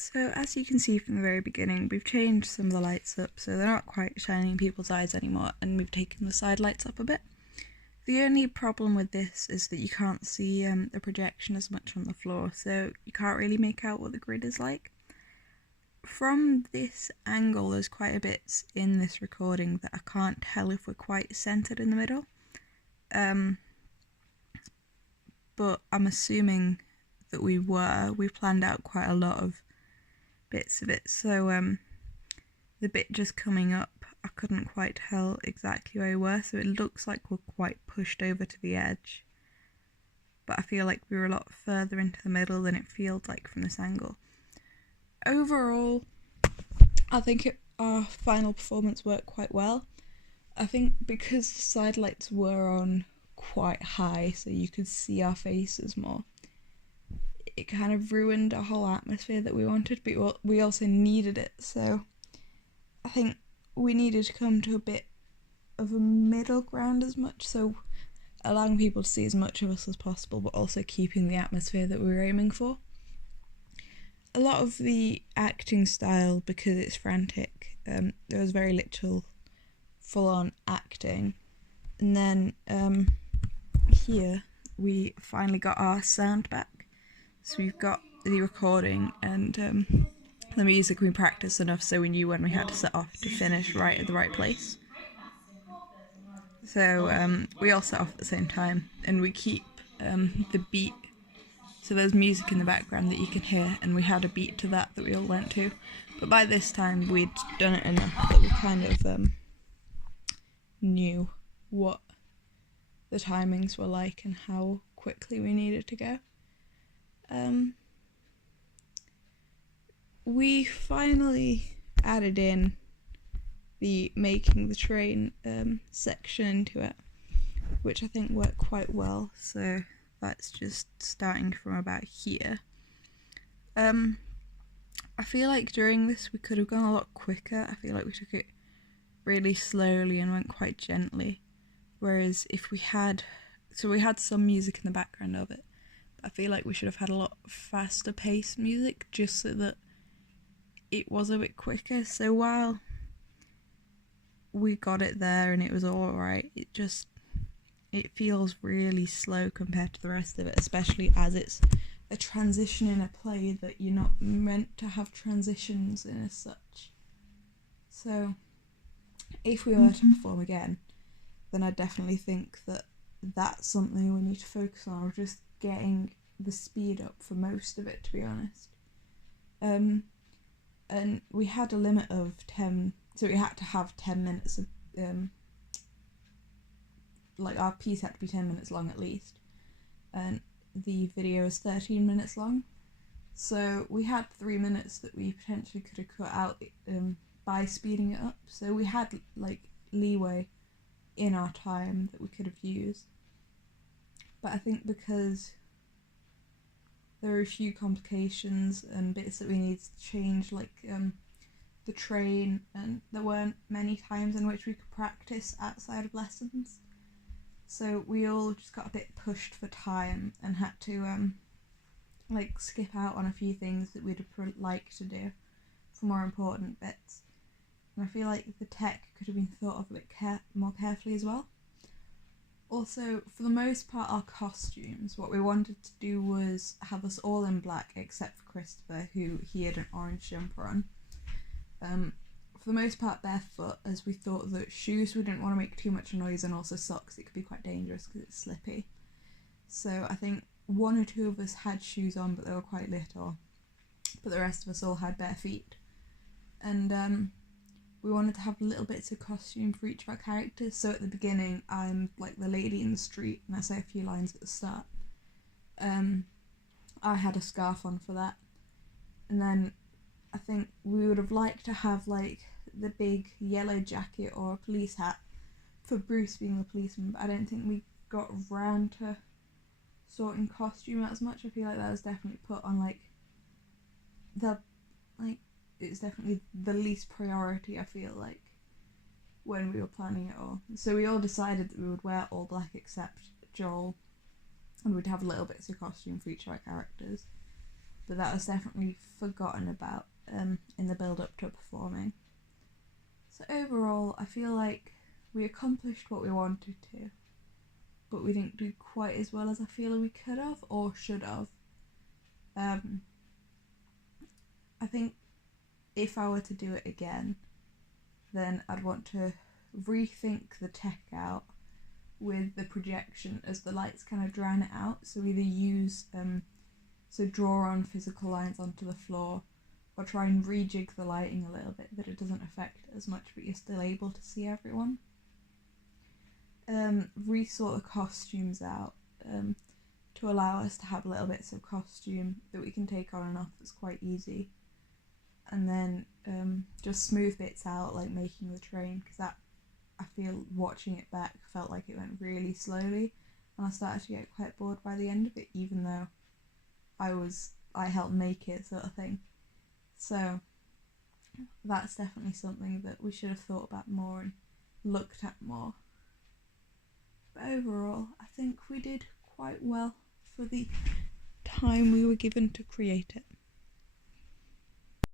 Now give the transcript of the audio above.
So as you can see from the very beginning, we've changed some of the lights up so they're not quite shining in people's eyes anymore, and we've taken the side lights up a bit. The only problem with this is that you can't see the projection as much on the floor, so you can't really make out what the grid is like. From this angle, there's quite a bit in this recording that I can't tell if we're quite centred in the middle. But I'm assuming that we planned out quite a lot of bits of it, so the bit just coming up, I couldn't quite tell exactly where we were, so it looks like we're quite pushed over to the edge, but I feel like we were a lot further into the middle than it feels like from this angle. Overall, I think our final performance worked quite well. I think because the side lights were on quite high so you could see our faces more, it kind of ruined a whole atmosphere that we wanted, but we also needed it, so I think we needed to come to a bit of a middle ground as much, so allowing people to see as much of us as possible but also keeping the atmosphere that we were aiming for. A lot of the acting style, because it's frantic, there was very little full-on acting. And then here we finally got our sound back. So we've got the recording and the music. We practiced enough so we knew when we had to set off to finish right at the right place. So we all set off at the same time, and we keep the beat. So there's music in the background that you can hear, and we had a beat to that we all went to. But by this time we'd done it enough that we kind of knew what the timings were like and how quickly we needed to go. We finally added in the making the train section into it, which I think worked quite well, so that's just starting from about here. I feel like during this we could have gone a lot quicker. I feel like we took it really slowly and went quite gently, whereas if we had some music in the background of it, but I feel like we should have had a lot faster paced music just so that it was a bit quicker. So while we got it there and it was alright, it feels really slow compared to the rest of it, especially as it's a transition in a play that you're not meant to have transitions in as such. So if we were to perform again, then I definitely think that that's something we need to focus on, or just getting the speed up for most of it, to be honest. And we had a limit of 10, so we had to have 10 minutes of like our piece had to be 10 minutes long at least, and the video is 13 minutes long, so we had 3 minutes that we potentially could have cut out by speeding it up, so we had like leeway in our time that we could have used. But I think because there are a few complications and bits that we need to change, like the train, and there weren't many times in which we could practice outside of lessons, so we all just got a bit pushed for time and had to like skip out on a few things that we'd have liked to do for more important bits. And I feel like the tech could have been thought of a bit more carefully as well. Also, for the most part, our costumes, what we wanted to do was have us all in black except for Christopher, who he had an orange jumper on. For the most part barefoot, as we thought that shoes we didn't want to make too much noise, and also socks, it could be quite dangerous because it's slippy. So I think one or two of us had shoes on, but they were quite little, but the rest of us all had bare feet. And we wanted to have little bits of costume for each of our characters. So at the beginning, I'm like the lady in the street, and I say a few lines at the start. I had a scarf on for that, and then I think we would have liked to have like the big yellow jacket or a police hat for Bruce being the policeman, but I don't think we got around to sorting costume out as much. I feel like that was definitely put on it's definitely the least priority, I feel like, when we were planning it all. So we all decided that we would wear all black except Joel, and we'd have little bits of costume for each of our characters. but that was definitely forgotten about in the build up to performing. So overall, I feel like we accomplished what we wanted to, but we didn't do quite as well as I feel we could have or should have. I think if I were to do it again, then I'd want to rethink the tech out with the projection as the lights kind of drown it out. So either use draw on physical lines onto the floor, or try and rejig the lighting a little bit that it doesn't affect it as much, but you're still able to see everyone. Resort the costumes out to allow us to have little bits of costume that we can take on and off that's quite easy. And then just smooth bits out, like making the train, because that, I feel watching it back, felt like it went really slowly, and I started to get quite bored by the end of it, even though I helped make it, sort of thing. So that's definitely something that we should have thought about more and looked at more. But overall, I think we did quite well for the time we were given to create it.